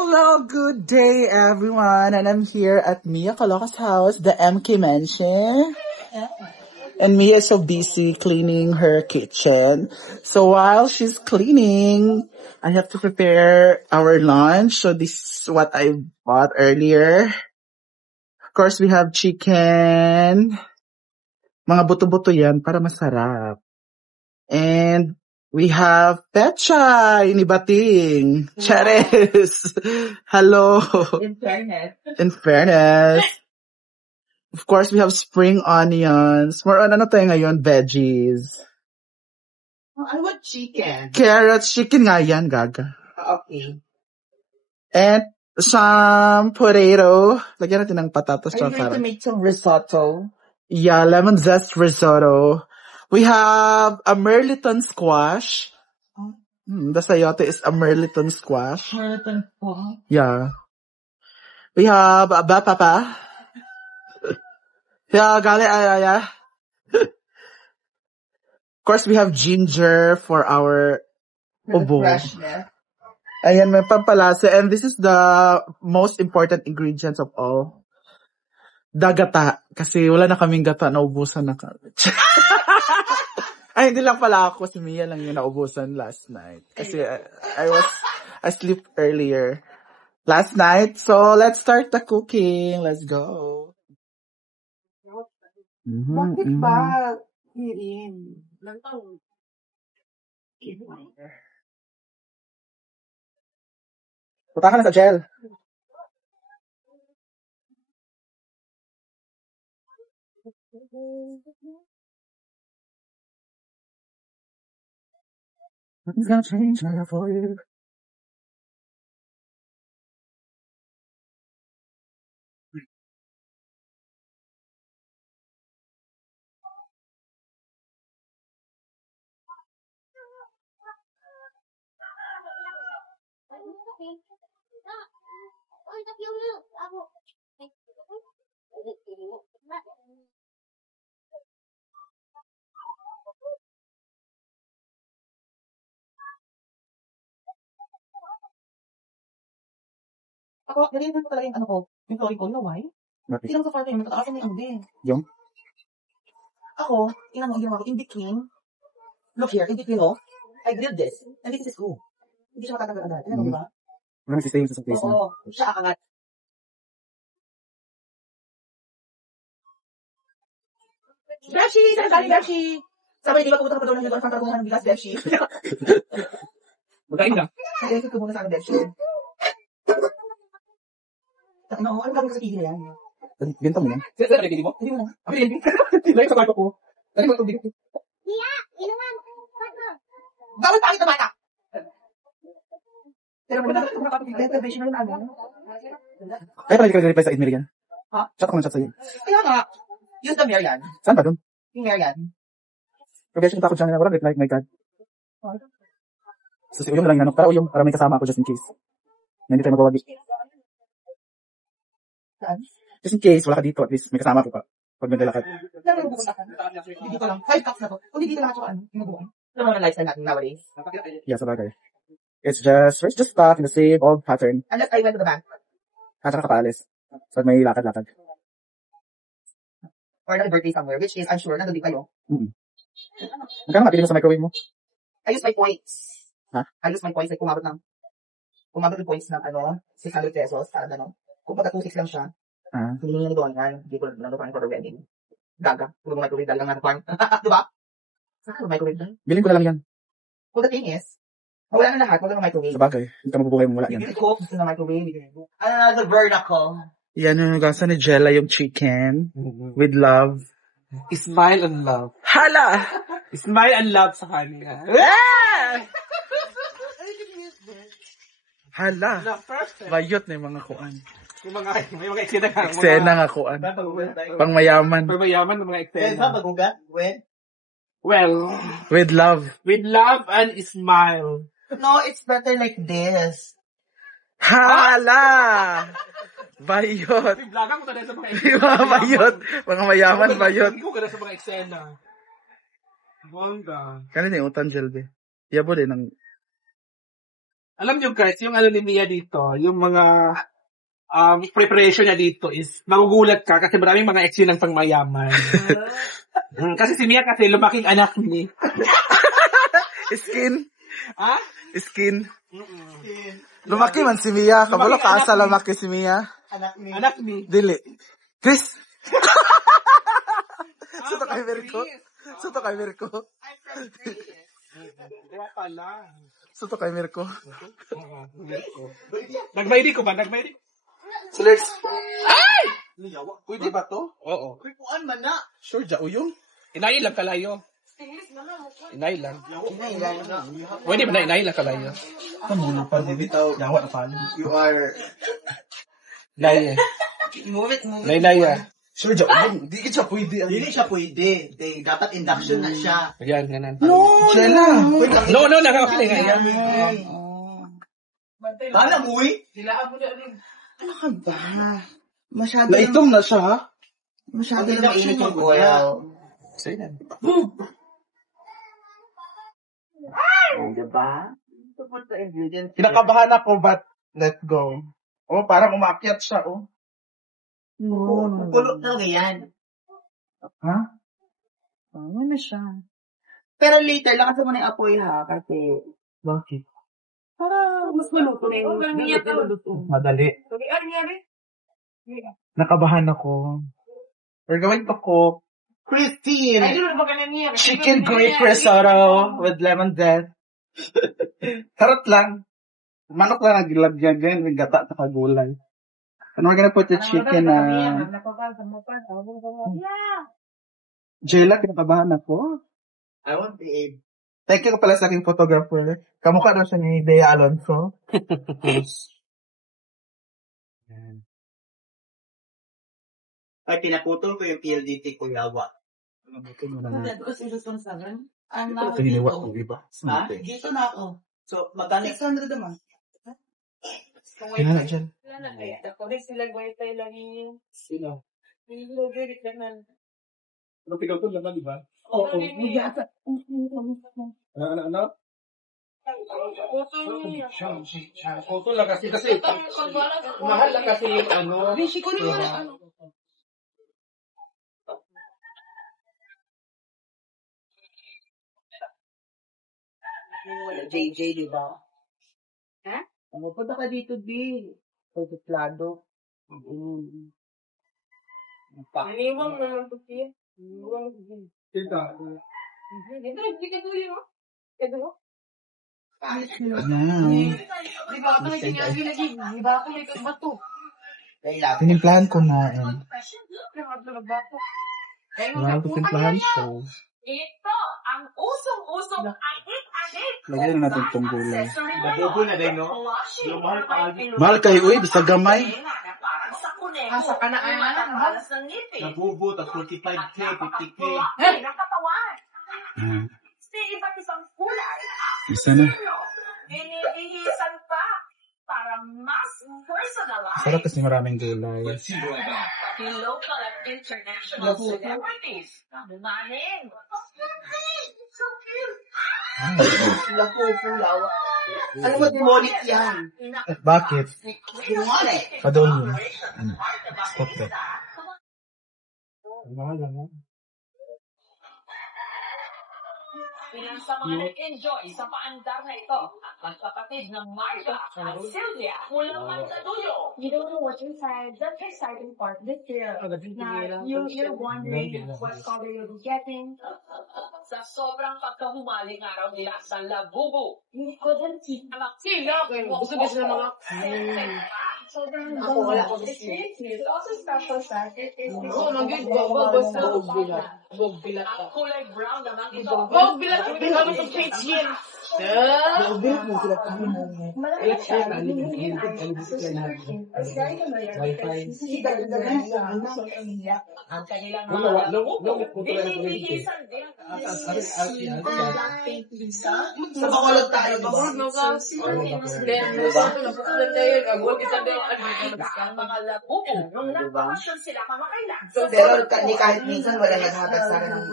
Hello, good day everyone, and I'm here at Mia Caloca's house, the MK Mansion. And Mia is so busy cleaning her kitchen. So while she's cleaning, I have to prepare our lunch. So this is what I bought earlier. Of course, we have chicken. Mga buto-buto yan para masarap. And we have Petchay ni Bating. Charis. Hello. In fairness. Of course, we have spring onions. More on ano tayo ngayon? Veggies. I want chicken. Carrots. Chicken nga yan, gaga. Okay. And some potato. Lagyan natin ng patatas. Are you going to make some risotto? Yeah, lemon zest risotto. We have a Merliton squash. The sayote is a Merliton squash. Merliton squash? Yeah. We have a bapapa. Yeah, gali ayaya. Of course, we have ginger for our ubo. Freshness. Ayan, may pampalasa. And this is the most important ingredients of all. Dagata. Kasi wala na kaming gata, naubusan na kami. Ay, hindi lang pala ako. Si Mia lang yung naubusan last night. Kasi I sleep earlier last night. So, let's start the cooking. Let's go. Bakit ba? Hirin. Punta ka na sa gel. Nothing's gonna change now for you. Ako, nalilito ko talaga yung ano ko, yung flooring ko, you know why? Bakit? Hindi naman sa farting, mataasan na yung ano din. Yung? Ako, tingnan mo ang ginawa ko, in between, look here, in between, oh, I grilled this, and this is screw. Hindi siya matatanggal agad. Tingnan mo, diba? Wala nagsistay sa place na. Oo, siya akangat. Beshi! Saan galing, Beshi? Sabi, di ba pumunta ka pa daw ng Lagos para kumuha ng bigas, Beshi? Magkain ka? Hindi, ito muna sa akin, Beshi. Ano gagawin ko sa TV na yan? Benta mo yan? Saan pinili mo? Hindi mo na. Ang pinili? Lagi sa kwarto ko. Lagi mo tubig. Bawal pangit na bata! Pero maganda, Beshi na lang ano. Kaya pala hindi ka nag-reply sa email yan? Ha? Chat ako ng chat sa'yo. Kaya nga, use the Marian. Saan ba dun? Yung Marian. Pero beses natakot siya na walang reply, my God. So si Uyong na lang yung ano. Para Uyong, para may kasama ako just in case. Na hindi tayo magwawagi. Saan? Just in case, wala ka dito, at least may kasama ko pa. Pag naglalakad. Nalulubos ako. Hindi ko lang. 5 cups na to. Kung hindi lang ako ano, hinubuan. Ano naman ang lifestyle natin nowadays? Yeah, sa bagay. We're just stuck in the same old pattern. Unless I went to the bank. At saka kapaalis. So may lakad-lakad. Or nag-birthday somewhere, which is, I'm sure, nandun kayo. Magkano nga, pili mo sa microwave mo? I use my points. Ha? I use my points, like, kumabot yung points ng, 600 pesos, parang gano'n. Kung pagka 2.6 lang siya, hindi ni Don yan, hindi ko nalupain for the wedding. Gaga, kung microwave, dahil lang natin. Diba? Saan microwave na? Bilhin ko na lang yan. Well, the thing is, wala na lahat, wala na microwave. Sa bagay, hindi ka mabubuhay mo wala yan. You cook, gusto na microwave. Another burn ako. Yan yung gasa ni Jella yung chicken. With love. Smile and love. Hala! Smile and love sa kanya. Hala! Perfect. Bayot na yung mga kuan. May mga eksena ka. Eksena nga kuan. Pang mayaman. Pang mayaman ng mga eksena. Pag-ugat? Well, With love. with love and smile. No, it's better like this. Hala! Bayot. Vlogan ko na sa mga Yung mga bayot. Mga mayaman bayot. Hindi ko ka na sa mga eksena. Bongga. Kanina yung utan, Jelbe. Yabo din ng... Alam niyo guys, yung ano ni Mia dito, yung mga preparation niya dito is magugulat ka kasi maraming mga ex yun ng pangmayaman. Kasi si Mia kasi lumaking anak ni. Skin. Ha? Skin. Lumaki man si Mia. Kabalo Lumaki ka anak sa ni. lumaki si Mia. Anak ni. Dili. Chris. Suto kay Mirko. Suto kay Mirko. Kaya pala. Suto kay Mirko. Nagmaydi ko ba? Nagmaydi? So let's... Ay! Pwede ba to? Oo. Kuan man na. Sure, uyong. Inay lang kalayo. Inay lang. Pwede ba na inay lang kalayo? Muna pa, bitaw. Yawa na pa. You are... Laya. Move it. Laya. Sure, uyong. Di siya pwede. Hindi siya pwede. Dapat induction na siya. Ayan, ganan. No! Jella! No, nakakapili nga yan. Tala mo eh. Ano ka ba? Masyado Naitom na siya, ha? masyado Ang na mainit yung induction oil. Sige. Diba? Support the ingredients. Kinakabahan ako, but let go. Oh, parang umakyat siya, oh. Pulo talaga yan. Ha? Ano na siya? Pero later, lakasan mo na yung apoy ha, kasi Bakit? para mas maluto na yung Madali. Nakabahan ako. We're going to cook Christine chicken Greek risotto with lemon zest. Sarap lang. Manok lang naglagyan din with gata at gulay. And we're gonna put the chicken Jayla, kinakabahan ako. I won't be able. Thank you pala sa aking photographer. Kamukha daw siya ni Bea Alonso. Ay, pinaputol ko yung PLDT ko yawa. Ito hiniwa ko, iba. Ha? Dito na ako. So, magkano? 600 naman. Kinala dyan. Sino? Ano pinutol naman, di ba? Oo. Ano? Photo lang kasi mahal lang kasi yung ano. JJ, di ba? Ha? Punta ka dito, B. Pagkaklado. Iniwang naman po siya. Iniwang po siya. Kita. Dito, hindi ka tuloy mo. Ito mo? Di ba ako nagsinyabi lagi? Di ba ako may bato? Tinimplahan ko na. Wala ko timplahan siya. Ito ang usong-usong agit-agit. Lagyan na natin itong gulay. Nabubo na din, no? Lumahal pa agit. Mahal kayo, uy, basta gamay. Parang sa kuneho. Asa ka na, Matalas ng ngipin. Nabubo, tas 45K, 50K. Nakatawan. Sa iba't isang kulay. Isa na. Iniihisan pa para mas personalized. Sarap kasi maraming gulay. Pati local at international celebrities. Maning. So cute. Lako, pulaw. Ano ba demonic yan? Bakit? Demonic. Padol. Stop that. Mahal lang, Pinansamahan enjoy sa paandar na ito at magkapatid ng Marga at Sylvia mula Mandaluyo. You don't know what's inside. That's the exciting part. This year, now you're wondering what color you'll be getting. Sa sobrang pagkahumaling araw nila sa Labubu. You couldn't keep Sila! Gusto na mga sobrang Ako wala ko It's also special sa it is Oo, mag-gig ko. Ang kulay brown naman ito. Bilik mo sila kami mo. malaki siya. It's very familiar. Ang kanilang mga Labubu. Binibihisan din. Sa bakulog tayo ba? Ang mga Labubu. Nung nagpapasyon sila kamakailan. Pero kahit minsan wala naghatag sa akin ng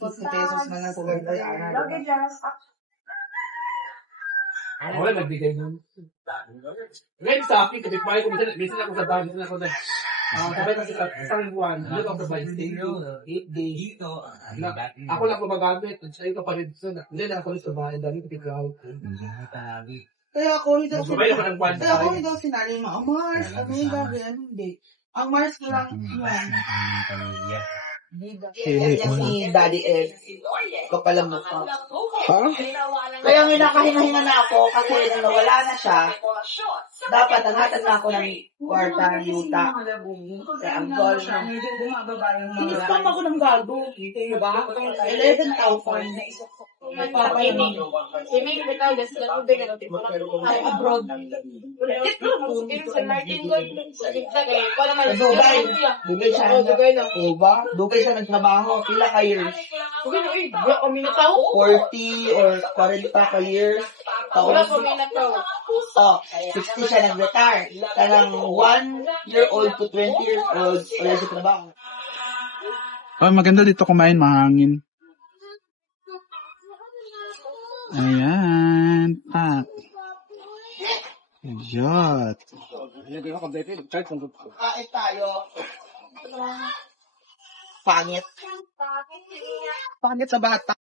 50 pesos na lang sa birthday. Luggage, Wala nagbigay nun. Ngayon sa akin, kapit-bahay ko, minsan ako sa bahay, minsan ako na, sabay kasi sa isang buwan, dito ako sa bahay, 8 days. Ako lang gumagamit, sa'yo ka pa rin, hindi na ako rin sa bahay, dami kapit-bahay ko. Kaya ako, hindi daw Sabay ako ng buwan. Kaya ako, hindi daw sinari yung mga Mars, Omega, ganyan, hindi. Ang Mars ko lang, yan. Yan si Daddy Ed. Kapalang mukha. Kaya nga nakahinahinga na ako kasi nung nawala na siya, dapat naghatag na ako ng kwarta ng yuta. Kaya ang goal na. Inispan ako ng gago. Diba? 11,000. Ay, abroad. Dugay. Dugay siya. Diba? Dugay siya nagtrabaho. Pila ka years? 40 or 40 ka years. Tapos, 60 siya nag-retire. Kanang 1 year old to 20 years old wala siya trabaho. Oh, maganda dito kumain, mahangin. Ayan, pak. Yot. Kain tayo. Pangit. Pangit sa bata.